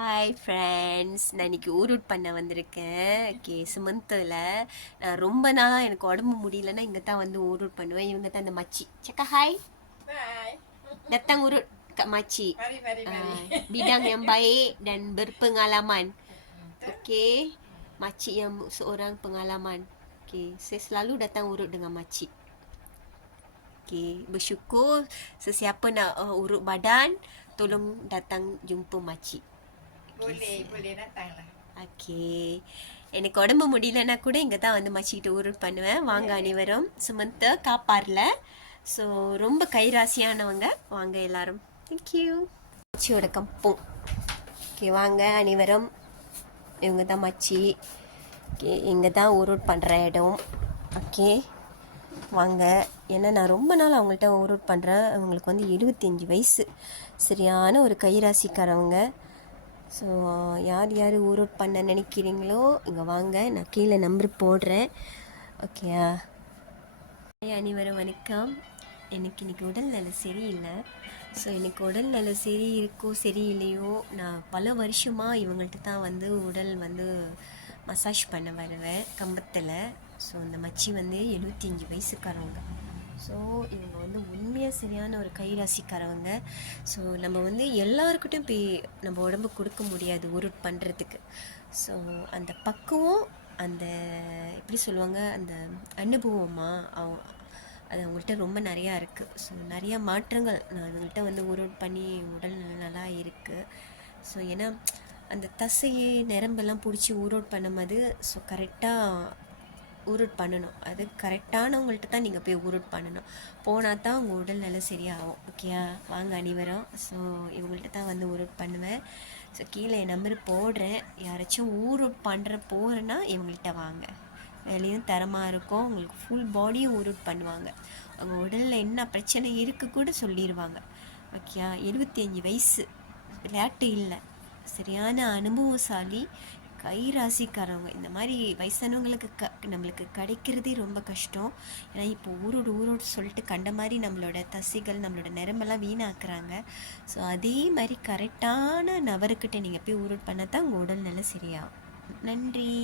Hi friends, நான் இன்னைக்கு ஊருட் பண்ண வந்திருக்கேன். சுமந்தில் நான் ரொம்ப நாளாக எனக்கு உடம்பு முடியலன்னா இங்கே தான் வந்து ஊருட் பண்ணுவேன். இவங்க தான் இந்த மச்சி cakap hai. Datang urut kat makcik. Bidang yang baik dan berpengalaman. Okey, makcik yang seorang pengalaman. Okey, saya selalu datang urut dengan makcik. Okey, bersyukur sesiapa nak urut badan, tolong datang jumpa makcik. Boleh datang lah. Okay. எனக்கு உடம்பு முடியலன்னா கூட இங்கே தான் வந்து மச்சிக்கிட்டு ஊருட் பண்ணுவேன். வாங்க அனைவரும். சுமந்த காப்பாரில். ஸோ ரொம்ப கைராசியானவங்க. வாங்க எல்லாரும். தேங்க்யூ. மச்சியோட கம்பம். ஓகே, வாங்க அனைவரும். இவங்க தான் மச்சி. ஓகே, இங்கே தான் ஊருட் பண்ணுற இடம். ஓகே, வாங்க. ஏன்னா நான் ரொம்ப நாள் அவங்கள்ட்ட ஊருட் பண்ணுறேன். அவங்களுக்கு வந்து 75 வயசு. சரியான ஒரு கைராசிக்காரவங்க. ஸோ யார் யார் ஊருட் பண்ண நினைக்கிறீங்களோ இங்கே வாங்க, நான் கீழே நம்பர் போடுறேன். ஓகேயா? அனைவரும் வணக்கம். எனக்கு இன்றைக்கி உடல்நல சரியில்லை. ஸோ எனக்கு உடல்நல சரி இருக்கோ சரியில்லையோ, நான் பல வருஷமாக இவங்கள்ட்ட தான் வந்து உடல் வந்து மசாஜ் பண்ண வருவேன் கம்பத்தில். ஸோ அந்த மச்சி வந்து 75 வயசுக்காரவங்க. ஸோ இவங்க வந்து உண்மையாக சரியான ஒரு கைராசிக்காரவங்க. ஸோ நம்ம வந்து எல்லாருக்கிட்டையும் போய் நம்ம உடம்பு கொடுக்க முடியாது ஊருட் பண்ணுறதுக்கு. ஸோ அந்த பக்குவம், அந்த எப்படி சொல்லுவாங்க, அந்த அனுபவமாக அது அவங்கள்ட்ட ரொம்ப நிறையா இருக்குது. ஸோ நிறையா மாற்றங்கள் நான் அவங்கள்ட்ட வந்து ஊருட் பண்ணி உடல் நல்லா இருக்குது. ஸோ ஏன்னா அந்த தசையை நரம்பெல்லாம் பிடிச்சி ஊருட் பண்ணும்போது ஸோ கரெக்டாக ஊருட் பண்ணணும். அது கரெக்டானவங்கள்ட்ட தான் நீங்கள் போய் ஊருட் பண்ணணும். போனால் தான் உங்கள் உடல் நல்லா சரியாகும். ஓகேயா? வாங்க அனைவரும். ஸோ இவங்கள்ட்ட தான் வந்து ஊருட் பண்ணுவேன். ஸோ கீழே என் நம்பர் போடுறேன். யாராச்சும் ஊருட் பண்ணுற போகிறேன்னா இவங்கள்ட்ட வாங்க. வேலையும் தரமாக இருக்கும். உங்களுக்கு ஃபுல் பாடியும் ஊருட் பண்ணுவாங்க. அவங்க உடலில் என்ன பிரச்சனை இருக்குது கூட சொல்லிடுவாங்க. ஓகேயா? 75 வயசு, விளையாட்டு இல்லை. சரியான அனுபவசாலி, கைராசிக்காரவங்க. இந்த மாதிரி வயசானவங்களுக்கு நம்மளுக்கு கிடைக்கிறதே ரொம்ப கஷ்டம். ஏன்னா இப்போ ஊரோடு சொல்லிட்டு கண்ட மாதிரி நம்மளோட தசைகள், நம்மளோட நரம்பெல்லாம் வீணாக்குறாங்க. ஸோ அதே மாதிரி கரெக்டான நபருக்கிட்ட நீங்கள் போய் ஊரோட் பண்ணால் தான் உங்கள் உடல் நல்லா சரியாகும். நன்றி.